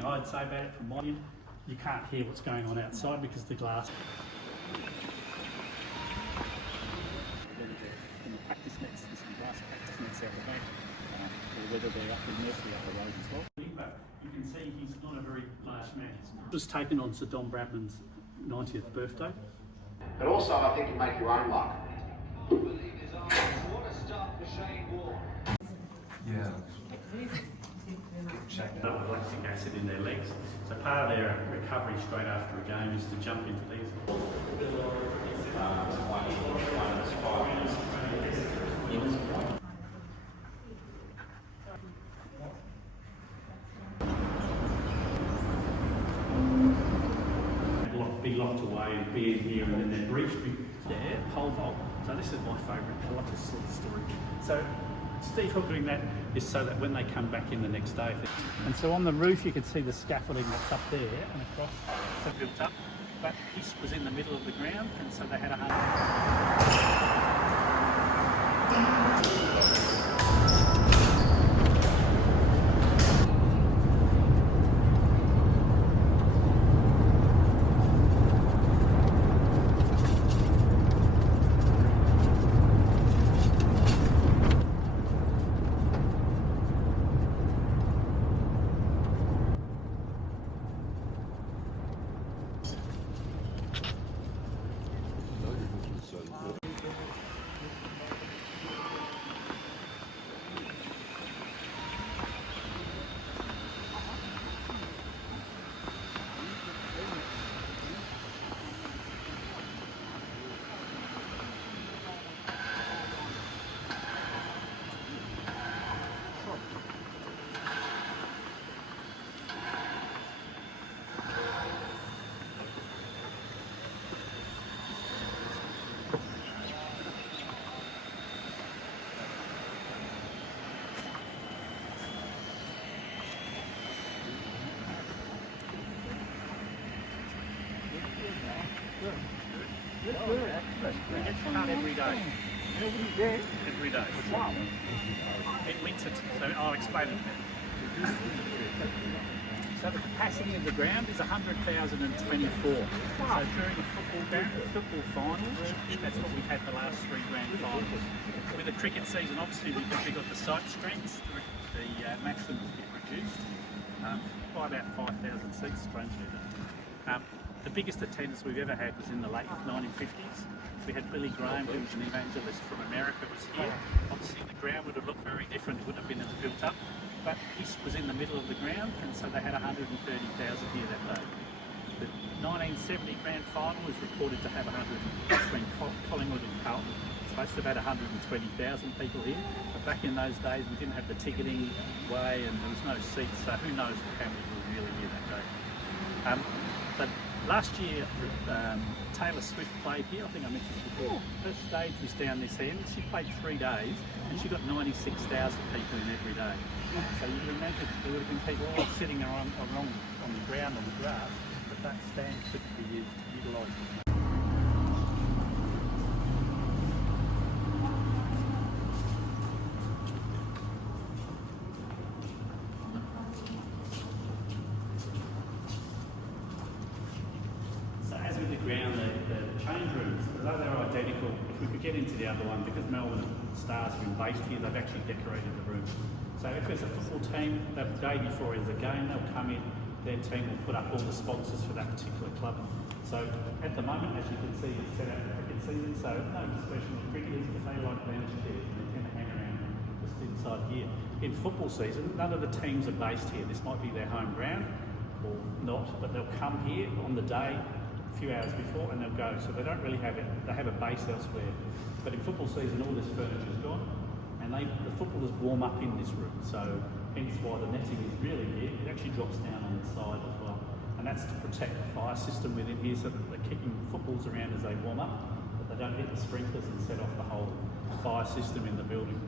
thing I'd say about it from my end, you can't hear what's going on outside because the glass. In the practice nets, there's some glass practice nets out the back, or whether they're up in nursery up the road as well. But you can see he's not a very large man. It was taken on Sir Don Bradman's 90th birthday. But also, I think you make your own luck. Yeah. Lactic acid in their legs. So part of their recovery straight after a game is to jump into these. Be locked away and be in here, and then they're briefed there, pole vault. So this is my favourite. I like this sort of story. So Steve Hook doing that is so that when they come back in the next day. And so on the roof you can see the scaffolding that's up there and across, so built up. But this was in the middle of the ground, and so they had we get to cut every day. Every day. Wow. It links it, so I'll explain it. So the capacity of the ground is 100,024. So during a football final, that's what we've had the last 3 grand finals. With the cricket season, obviously because we've got the sight screens, the maximums get reduced by about 5,000 seats, strangely enough. The biggest attendance we've ever had was in the late 1950s. We had Billy Graham, who was an evangelist from America, was here. Obviously the ground would have looked very different. It wouldn't have been as built up. But this was in the middle of the ground, and so they had 130,000 here that day. The 1970 grand final was reported to have 100 between Collingwood and Carlton. It's supposed to have had 120,000 people here. But back in those days, we didn't have the ticketing way, and there was no seats, so who knows how many were really here that day. But last year, Taylor Swift played here. I think I mentioned this before. Her stage was down this end. She played 3 days, and she got 96,000 people in every day. So you can imagine there would have been people all sitting on the ground on the grass, but that stand couldn't be utilised. The ground, the change rooms, although they're identical, if we could get into the other one, because Melbourne Stars have been based here, they've actually decorated the rooms. So if there's a football team, the day before is a game, they'll come in, their team will put up all the sponsors for that particular club. So at the moment, as you can see, it's set out for cricket season, so no discretion of cricketers, if they like lounge chairs, they tend to hang around just inside here. In football season, none of the teams are based here. This might be their home ground, or not, but they'll come here on the day, a few hours before, and they'll go. So they don't really have it, they have a base elsewhere. But in football season, all this furniture's gone, and the footballers warm up in this room. So hence why the netting is really here. It actually drops down on the side as well. And that's to protect the fire system within here, so that they're kicking footballs around as they warm up, but they don't hit the sprinklers and set off the whole fire system in the building.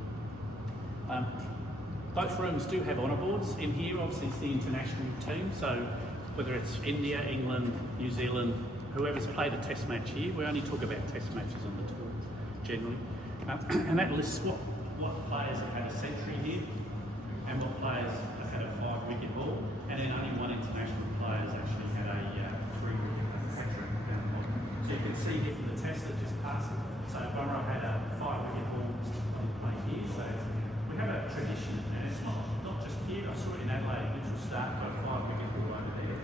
Both rooms do have honour boards. In here, obviously, it's the international team, so whether it's India, England, New Zealand, whoever's played a test match here, we only talk about test matches on the tour, generally. And that lists what players have had a century here, and what players had a 5-wicket haul, and then only one international player has actually had a 3-wicket hat-trick. So you can see here from the test that just passed. So Burrow had a 5-wicket haul on the play here. So we have a tradition, and it's not just here. I saw it in Adelaide, Mitchell Stark got a 5-wicket haul over there.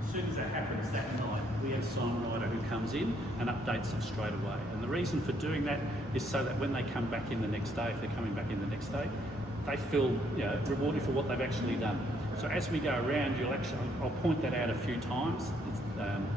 As soon as that happens that night, we have Simon Ryder who comes in and updates them straight away. And the reason for doing that is so that when they come back in the next day, if they're coming back in the next day, they feel rewarded for what they've actually done. So as we go around, I'll point that out a few times.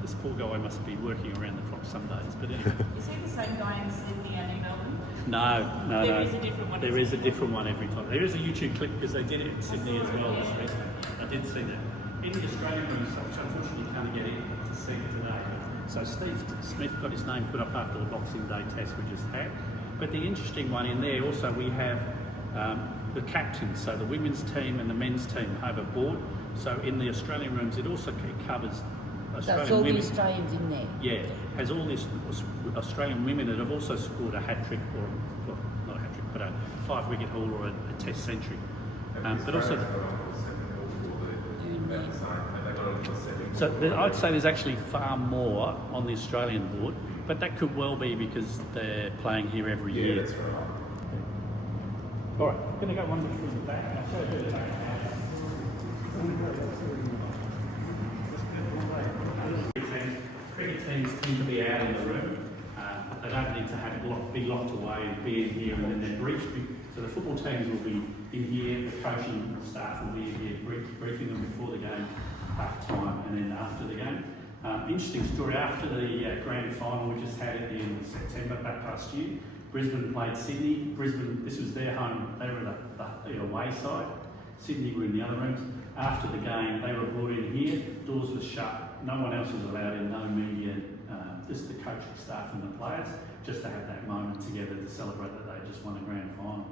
This poor guy must be working around the clock some days, but anyway. Is he the same guy in Sydney and in Melbourne? No. There is a different one. There is a different one every time. There is a YouTube clip because they did it in Sydney as well this week. I did see that. In the Australian room, which unfortunately you can't get in to see it today. So Steve Smith got his name put up after the Boxing Day test we just had. But the interesting one in there also we have the captains, so the women's team and the men's team have a board. So in the Australian rooms, it also covers Australian all women. the Australians in there. Yeah, has all these Australian women that have also scored a hat-trick, or well, not a hat-trick, but a 5-wicket haul or a test century. But also, so I'd say there's actually far more on the Australian board, but that could well be because they're playing here every year. Yeah, that's right. All right, I'm going to go one through the back. I'll show you the back. Cricket teams tend to be out in the room. They don't need to be locked away and be in here and then they're briefed. So the football teams will be in here, the coaching staff will be in here briefing them before the game, half time and then after the game. Interesting story, after the grand final we just had at the end of September back last year, Brisbane played Sydney. Brisbane, this was their home, they were the away side. Sydney were in the other rooms. After the game, they were brought in here, doors were shut, no one else was allowed in, no media, just the coaching staff and the players, just to have that moment together to celebrate that they just won a grand final.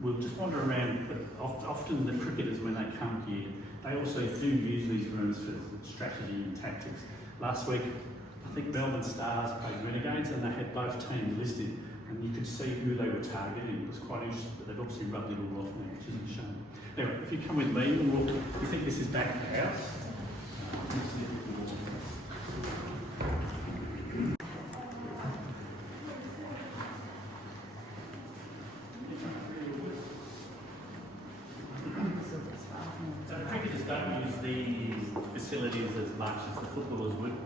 We'll just wander around, but often the cricketers, when they come here, they also do use these rooms for strategy and tactics. Last week, I think Melbourne Stars played Renegades and they had both teams listed and you could see who they were targeting. It was quite interesting, but they've obviously rubbed it all off now, which isn't a shame. Anyway, if you come with me, you think this is back of the house? So the cricketers don't use these facilities as much as the footballers would.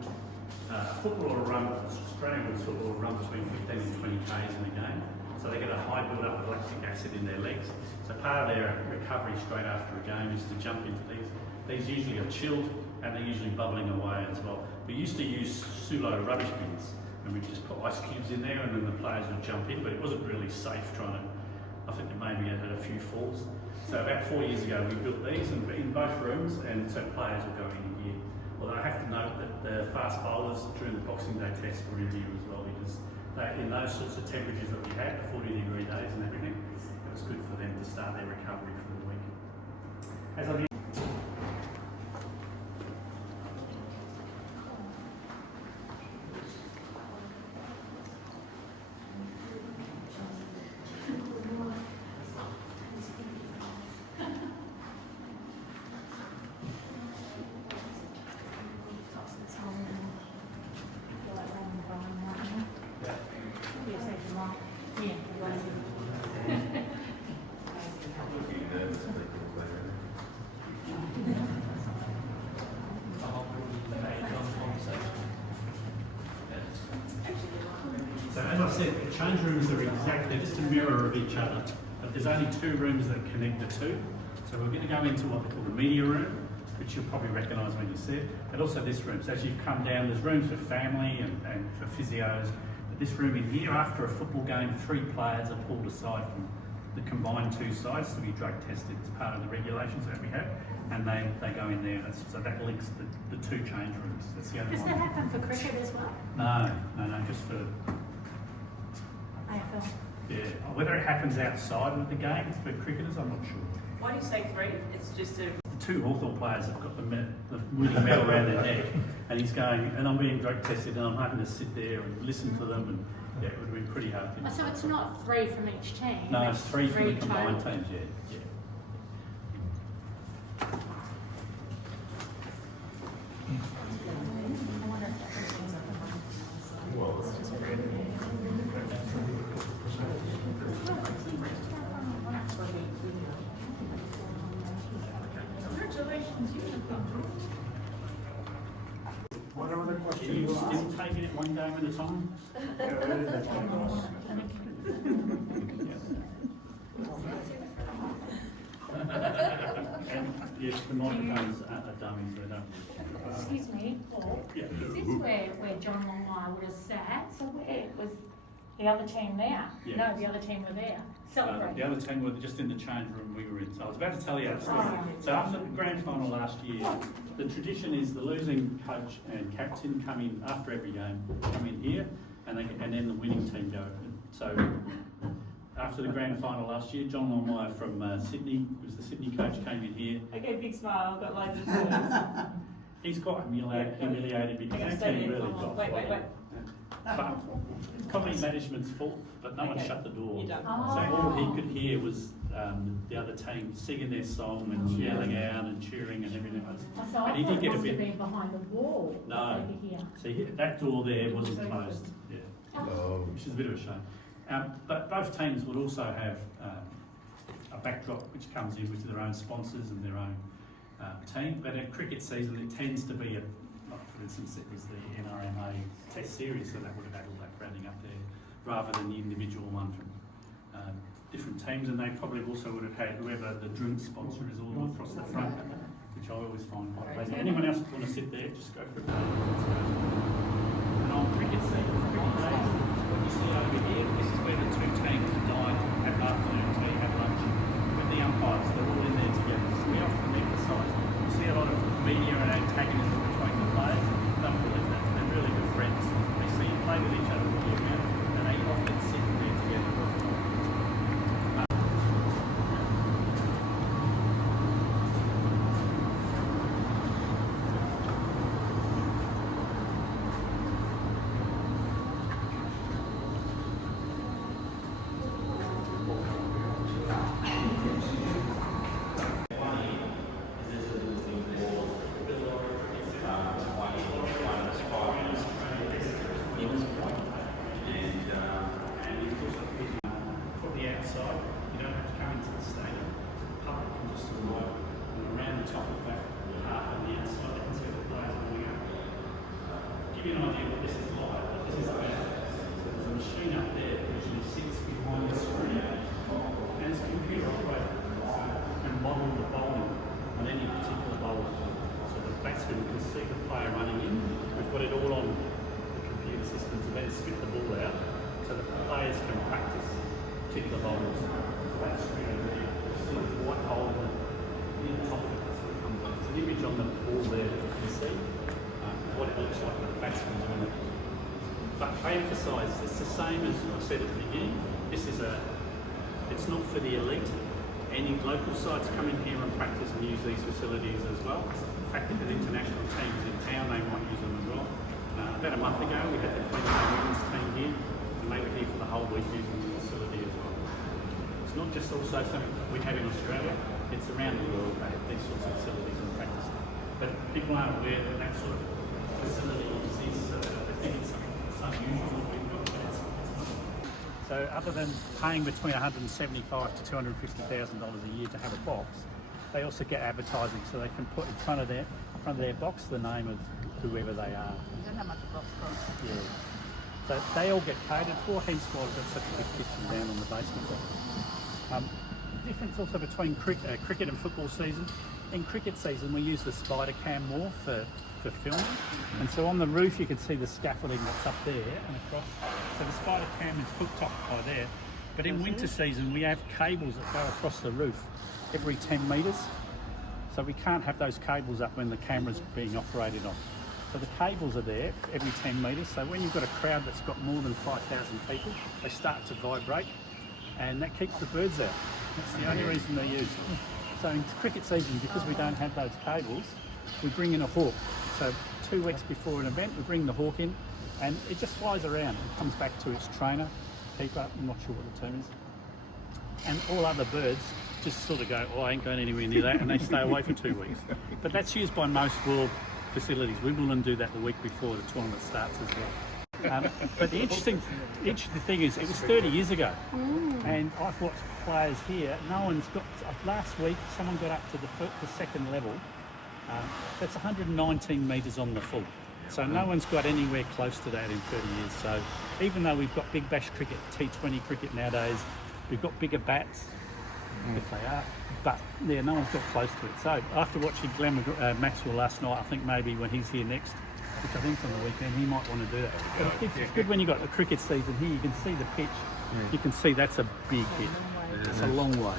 Football will run, Australian will run between 15 and 20 k's in a game. So they get a high build-up of lactic acid in their legs. So part of their recovery straight after a game is to jump into these. These usually are chilled and they're usually bubbling away as well. We used to use Sulo rubbish bins and we'd just put ice cubes in there and then the players would jump in, but it wasn't really safe trying to, I think it maybe had a few falls. So about 4 years ago we built these and in both rooms and so players were going in here. Although I have to note that the fast bowlers during the Boxing Day test were in here as well because in those sorts of temperatures that we had, the 40-degree days and everything, it was good for them to start their recovery for the week. As I So as I said, the change rooms are exactly just a mirror of each other, but there's only 2 rooms that connect the 2. So we're going to go into what they call the media room, which you'll probably recognise when you see it, but also this room. So as you've come down, there's rooms for family and for physios. But this room in here, after a football game, 3 players are pulled aside from the combined 2 sides to be drug tested as part of the regulations that we have, and they go in there. So that links the 2 change rooms. That's the only Does one. that happen for cricket as well? No, just for AFL. yeah. Whether it happens outside of the game for cricketers, I'm not sure. Why do you say 3? It's just a the two Hawthorn players have got the winning medal around their neck, and he's going, and I'm being drug tested, and I'm having to sit there and listen to them, and yeah, it would have been pretty hard. So it's not 3 from each team? No, it's three from the combined total. teams, yeah. What are the questions? Still taking it one game at a time? And yes, the microphones are dummies, they don't. Excuse me, Paul. Yeah. Is this where John Longmire would have sat? So where was the other team there? Yeah. No, the other team were there, celebrating. The other team were just in the change room we were in. So I was about to tell you our story. So after the grand final last year, the tradition is the losing coach and captain come in after every game, come in here, and then the winning team go. So after the grand final last year, John Longmire from Sydney, who was the Sydney coach, came in here. Okay, big smile, got loads of words. He's got humiliated because Okay, that stay team there. really got Wait. But comedy management's fault, but no one Okay. shut the door. You're done. So all he could hear was the other team singing their song and yelling out and cheering and everything else. So I And he thought did it get a must have bit. been behind the wall. No. Over here. So that door there wasn't closed. Yeah. Which is a bit of a shame. But both teams would also have a backdrop which comes in with their own sponsors and their own team. But at cricket season, it tends to be like for instance, it was the NRMA Test Series, so that would have had all that branding up there, rather than the individual one from different teams. And they probably also would have had whoever the drink sponsor is all across the front, which I always find quite pleasant. Anyone else want to sit there? Just go for it. And on cricket season, cricket days, what you see over here, this is where the two teams dine, have afternoon tea, have lunch with the umpires. They're all in there together. So we often emphasise. You see a lot of media and antagonism between the players. Don't believe that. They're really good friends. They see and play with each other all year round, and they often sit there together all the time. From the outside, you don't have to come into the stadium. The public can just arrive and around the top of that half on the outside, they can see the players moving up. Give you an idea what this is like, what this is about. So there's a machine up there that usually sits behind the screen, and it's a computer operated and model the bowling on any particular bowler. So the batsman can see the player running in. We've got it all on the computer system to then spit the ball out, so the players can practice particular bowls. So that's really there. You see the white hole in the top of it, that's what it comes up. It's an image on the ball there that you can see what it looks like when the batsman doing it. But I emphasise, it's the same as I said at the beginning. This is it's not for the elite. Any local sites come in here and practice and use these facilities as well. In fact, if there's international teams in town, they might use them as well. About a month ago, we had the Queensland women's team here, and they were here for the whole week using the facility as well. It's not just also something we have in Australia, it's around the world they have these sorts of facilities and practice. But people aren't aware that that sort of facility exists, so they think it's something that's unusual that we've got, but it's not. So other than paying between $175,000 to $250,000 a year to have a box, they also get advertising, so they can put in front of their box the name of whoever they are. You don't know how much a box costs. Yeah. So they all get catered for, hence why we've got such a big kitchen down on the basement level. The difference also between cricket and football season. In cricket season, we use the spider cam more for filming, and so on the roof you can see the scaffolding that's up there and across. So the spider cam is hooked up by there. But in winter season, we have cables that go across the roof every 10 metres. So we can't have those cables up when the camera's being operated on. So the cables are there every 10 metres. So when you've got a crowd that's got more than 5,000 people, they start to vibrate, and that keeps the birds out. That's the only reason they're used. So in cricket season, because we don't have those cables, we bring in a hawk. So 2 weeks before an event, we bring the hawk in, and it just flies around. It comes back to its trainer, keeper, I'm not sure what the term is. And all other birds just sort of go, oh, I ain't going anywhere near that, and they stay away for 2 weeks. But that's used by most world facilities. Wimbledon do that the week before the tournament starts as well. But the interesting thing is, it was 30 years ago, and I've watched players here. No one's got. Last week, someone got up to the second level. That's 119 metres on the full. So no one's got anywhere close to that in 30 years. So even though we've got big bash cricket, T20 cricket nowadays, we've got bigger bats, if they are, but yeah, no one's got close to it. So after watching Glenn Maxwell last night, I think maybe when he's here next, which I think's on the weekend, he might want to do that. But it's good when you've got the cricket season here, you can see the pitch, you can see that's a big hit. It's a long way.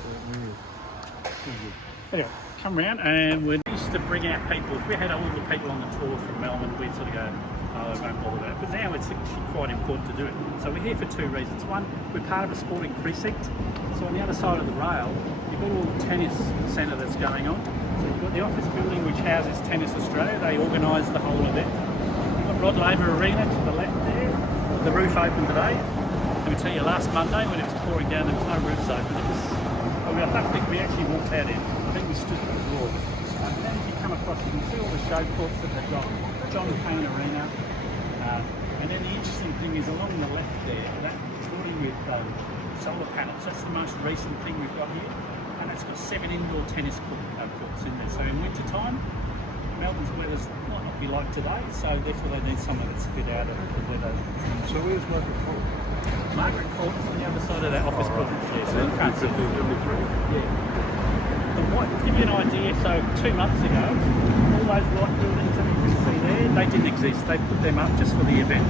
Anyway, come round, and we used to bring out people. If we had all the people on the tour from Melbourne, we'd sort of go, oh, I won't bother that. But now it's actually quite important to do it. So we're here for 2 reasons. One, we're part of a sporting precinct. So on the other side of the rail, you've got a little tennis centre that's going on. So you've got the office building which houses Tennis Australia. They organise the whole event. You've got Rod Laver Arena to the left there. The roof opened today. Let me tell you, last Monday when it was pouring down, there was no roofs open. I don't think we actually walked out in. I think we stood at the door. And then if you come across, you can see all the show courts that they've got. John Payne Arena. And then the interesting thing is along the left there, that's already with solar panels. That's the most recent thing we've got here. And it's got 7 indoor tennis courts in there. So in winter time, Melbourne's weather's might not be like today, so therefore they need somewhere that's a bit out of the weather. So where's Margaret Court? Margaret Court is on the other side of that office building. Yeah, so you can't see it. Yeah. To give you an idea, so 2 months ago, all those white buildings that you can see there, they didn't exist. They put them up just for the event.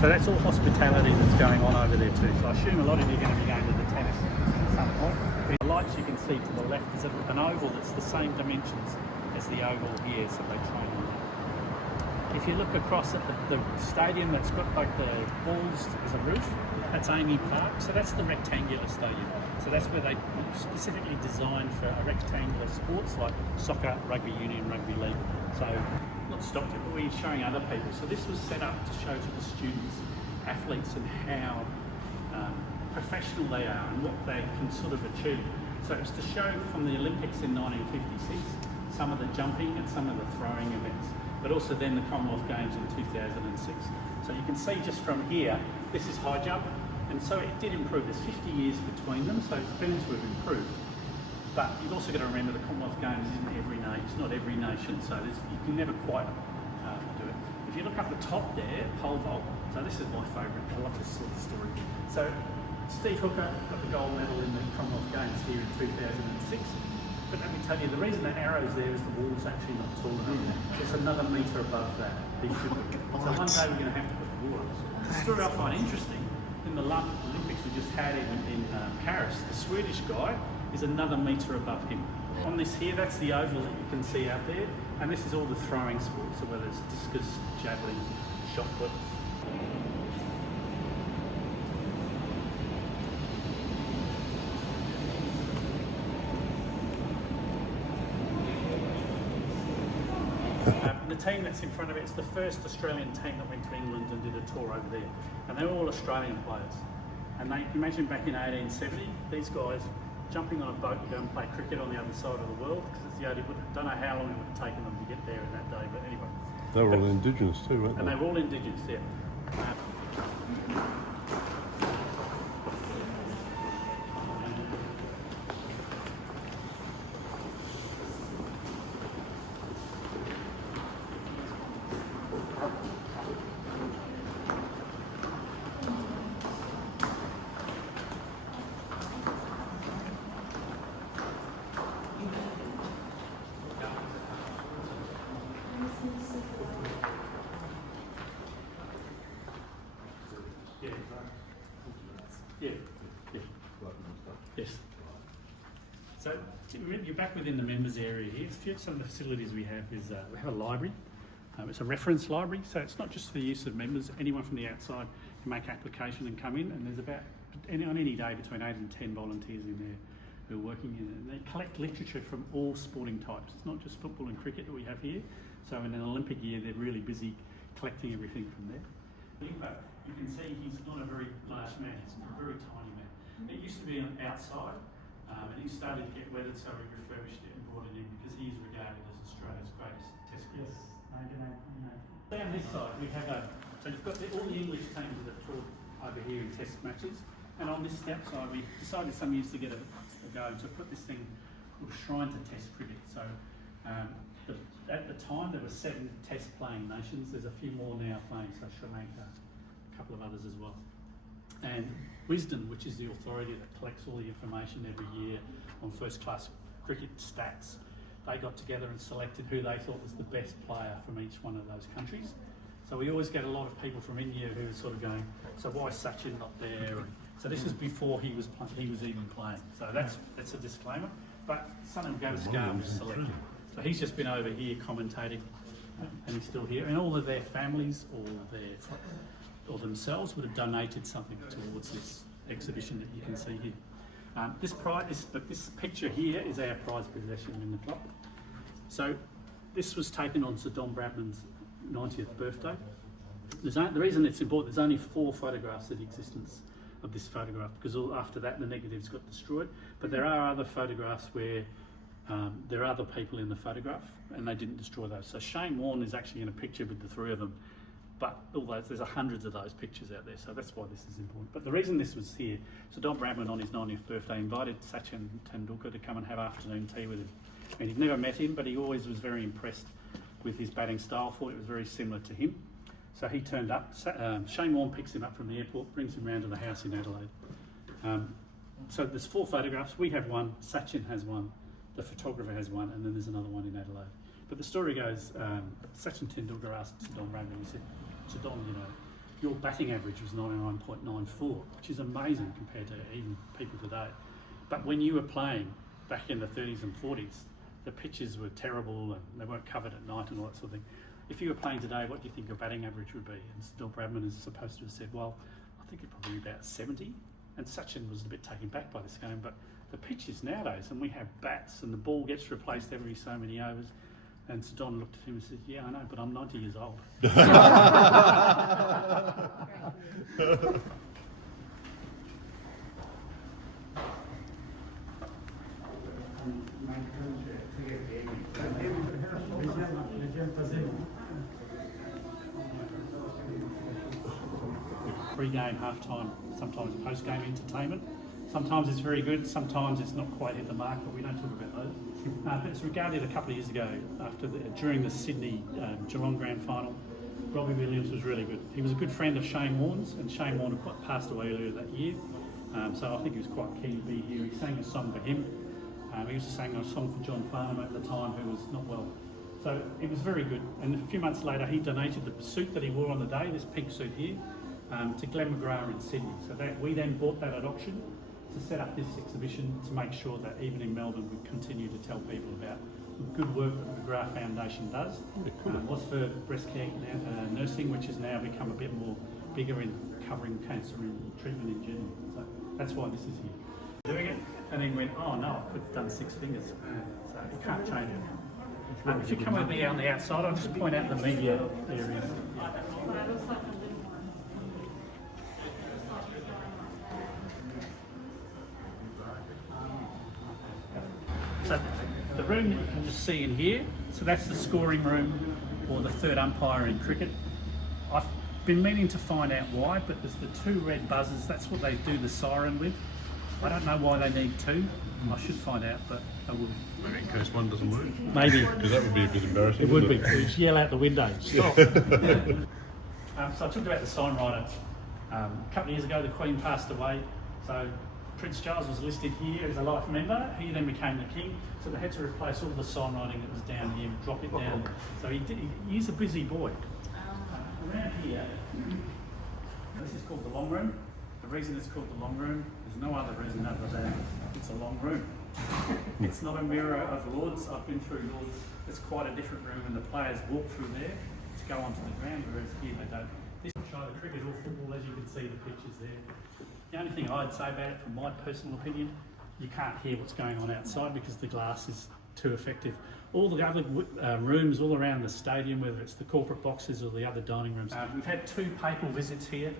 So that's all hospitality that's going on over there too. So I assume a lot of you are going to be going to the tennis at some point. The lights you can see to the left is an oval that's the same dimensions as the oval here, so they train on that. If you look across at the stadium that's got like the balls as a roof, that's Amy Park. So that's the rectangular stadium. So that's where they specifically designed for a rectangular sports like soccer, rugby union, rugby league. So not stopped it, but we're showing other people. So this was set up to show to the students, athletes, and how professional they are and what they can sort of achieve. So it was to show from the Olympics in 1956, some of the jumping and some of the throwing events, but also then the Commonwealth Games in 2006. So you can see just from here, this is high jump, and so it did improve. There's 50 years between them, so it's bound to have improved. But you've also got to remember the Commonwealth Games isn't every nation, it's not every nation, so you can never quite do it. If you look up the top there, pole vault, so this is my favourite, I love this sort of story. So Steve Hooker got the gold medal in the Commonwealth Games here in 2006. But let me tell you, the reason that arrow's there is the wall's actually not tall enough. It's another metre above that. So one day we're going to have to put the wall up. The story I find interesting, in the Olympics we just had in Paris, the Swedish guy is another metre above him. On this here, that's the oval that you can see out there, and this is all the throwing sports, so whether it's discus, javelin, shot put. The team that's in front of it's the first Australian team that went to England and did a tour over there, and they're all Australian players. And they imagine back in 1870, these guys jumping on a boat to go and play cricket on the other side of the world, because it's the only. Don't know how long it would have taken them to get there in that day, but anyway. They were all Indigenous too, weren't they? And they were all Indigenous, yeah. Yes. So you're back within the members area here. Some of the facilities we have is we have a library. It's a reference library, so it's not just for the use of members. Anyone from the outside can make application and come in. And there's about on any day between 8 and 10 volunteers in there who are working in it. And they collect literature from all sporting types. It's not just football and cricket that we have here. So in an Olympic year, they're really busy collecting everything from there. But you can see he's not a very large man, he's a very tiny man. It used to be outside, and he started to get weathered, so we refurbished it and brought it in because he is regarded as Australia's greatest test cricket. Down this side, we have so you've got all the English teams that have fought over here in test matches, and on this step side, we decided some years to get a go to put this thing called a shrine to test cricket. So at the time, there were 7 test playing nations. There's a few more now playing, so Sri Lanka, a couple of others as well. And Wisden, which is the authority that collects all the information every year on first class cricket stats, they got together and selected who they thought was the best player from each one of those countries. So we always get a lot of people from India who are sort of going, so why is Sachin not there? And so this is before he was even playing. So that's a disclaimer. But Sunil Gavaskar was selected. So he's just been over here commentating, and he's still here. And all of their families or themselves would have donated something towards this exhibition that you can see here. This picture here is our prized possession in the club. So this was taken on Sir Don Bradman's 90th birthday. The reason it's important, there's only 4 photographs in existence of this photograph, because after that the negatives got destroyed. But there are other photographs where there are other people in the photograph and they didn't destroy those. So Shane Warne is actually in a picture with the 3 of them, but although there's hundreds of those pictures out there, so that's why this is important. But the reason this was here, so Don Bradman on his 90th birthday invited Sachin Tendulkar to come and have afternoon tea with him. And he'd never met him, but he always was very impressed with his batting style, thought it was very similar to him. So he turned up. Shane Warne picks him up from the airport, brings him round to the house in Adelaide. So there's 4 photographs. We have one, Sachin has one, the photographer has one, and then there's another one in Adelaide. But the story goes, Sachin Tendulkar asked Sir Don Bradman, he said, Sir Don, your batting average was 99.94, which is amazing compared to even people today. But when you were playing back in the 30s and 40s, the pitches were terrible and they weren't covered at night and all that sort of thing. If you were playing today, what do you think your batting average would be? And Sir Don Bradman is supposed to have said, well, I think it'd probably be about 70. And Sachin was a bit taken back by this game, but the pitches nowadays, and we have bats and the ball gets replaced every so many overs. And Sir Don looked at him and said, yeah, I know, but I'm 90 years old. Pre-game, half-time, sometimes post-game entertainment. Sometimes it's very good, sometimes it's not quite hit the mark, but we don't talk about those. But it's regarded a couple of years ago, during the Sydney Geelong Grand Final. Robbie Williams was really good. He was a good friend of Shane Warne's, and Shane Warne had passed away earlier that year. So I think he was quite keen to be here. He sang a song for him. He also sang a song for John Farnham at the time, who was not well. So it was very good. And a few months later, he donated the suit that he wore on the day, this pink suit here, to Glenn McGrath in Sydney. So we then bought that at auction to set up this exhibition to make sure that even in Melbourne we continue to tell people about the good work that the McGrath Foundation does. Was for breast care nursing, which has now become a bit more bigger in covering cancer and treatment in general. So that's why this is here. Doing it, and then went, oh no, I could have done 6 fingers. So you can't change it. If you come with me on the outside, I'll just point out the media area. So the room that you can just see in here, so that's the scoring room or the 3rd umpire in cricket. I've been meaning to find out why, but there's the 2 red buzzers, that's what they do the siren with. I don't know why they need 2. I should find out, but I will. Maybe in case one doesn't work. Maybe. Because that would be a bit embarrassing. It would be. Just yell out the window. Stop. So I talked about the sign writer. A couple of years ago, the Queen passed away. So Prince Charles was listed here as a life member. He then became the king. So they had to replace all the sign writing that was down here, drop it down. So he's a busy boy. Around here, this is called the long room. The reason it's called the long room, there's no other reason other than it's a long room. It's not a mirror of Lords. I've been through Lords. It's quite a different room, and the players walk through there to go onto the ground, whereas here they don't. This is either cricket or football, as you can see the pictures there. The only thing I'd say about it, from my personal opinion, you can't hear what's going on outside because the glass is too effective. All the other rooms all around the stadium, whether it's the corporate boxes or the other dining rooms. We've had 2 papal visits here.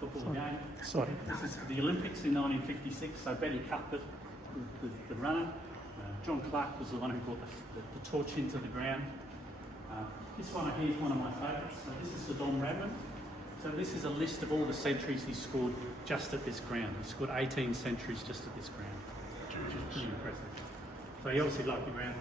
Football again. Sorry. This is the Olympics in 1956, so Betty Cuthbert, the runner. John Clark was the one who brought the torch into the ground. This one here is one of my favourites. So this is the Don Radman. So this is a list of all the centuries he scored just at this ground. He scored 18 centuries just at this ground, which is pretty impressive. So he obviously liked the ground.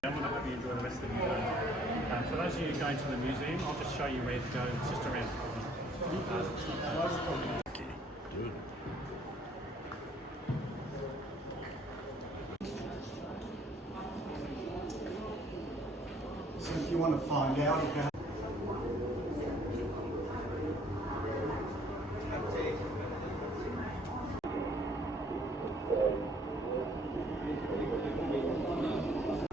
And I hope you enjoy the rest of the day. For those of you going to the museum, I'll just show you where to go. It's just around. So if you want to find out about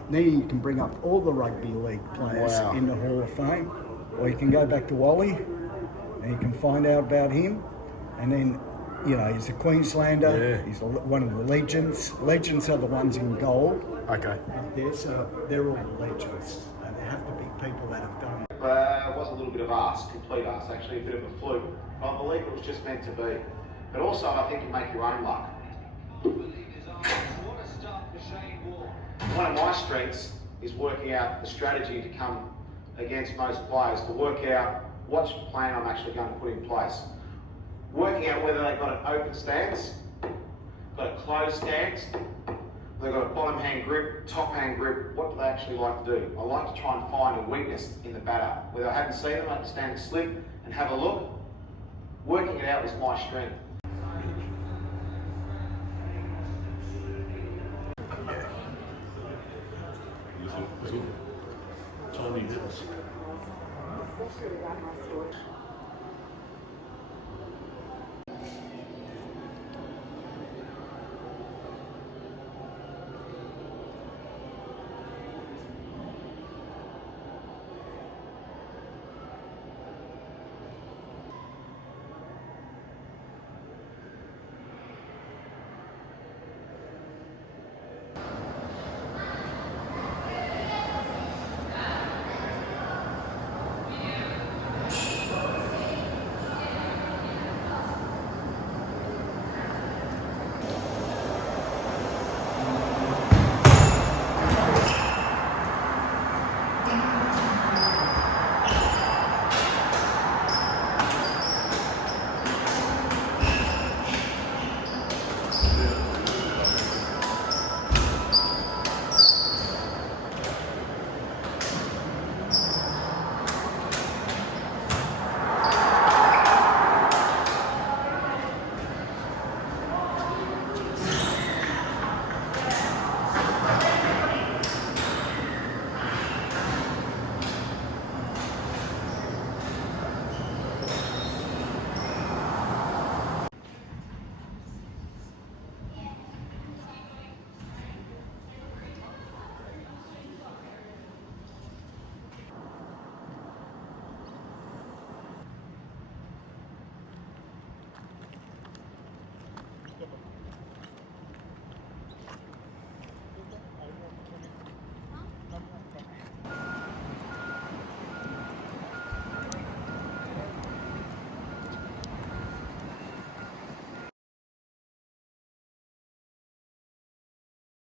then you can bring up all the rugby league players in the Hall of Fame, or you can go back to Wally and you can find out about him. And then, you know, he's a Queenslander. He's one of the legends. Legends are the ones in gold. Okay. They're all legends, and there have to be people that have done it. It was a little bit of arse, complete arse, actually a bit of a fluke. But I believe it was just meant to be. But also, I think you make your own luck. One of my strengths is working out the strategy to come against most players, to work out what plan I'm actually going to put in place. Working out whether they've got an open stance, got a closed stance, they've got a bottom hand grip, top hand grip. What do they actually like to do? I like to try and find a weakness in the batter. Whether I haven't seen them, I can stand and slip and have a look. Working it out was my strength. Tiny little.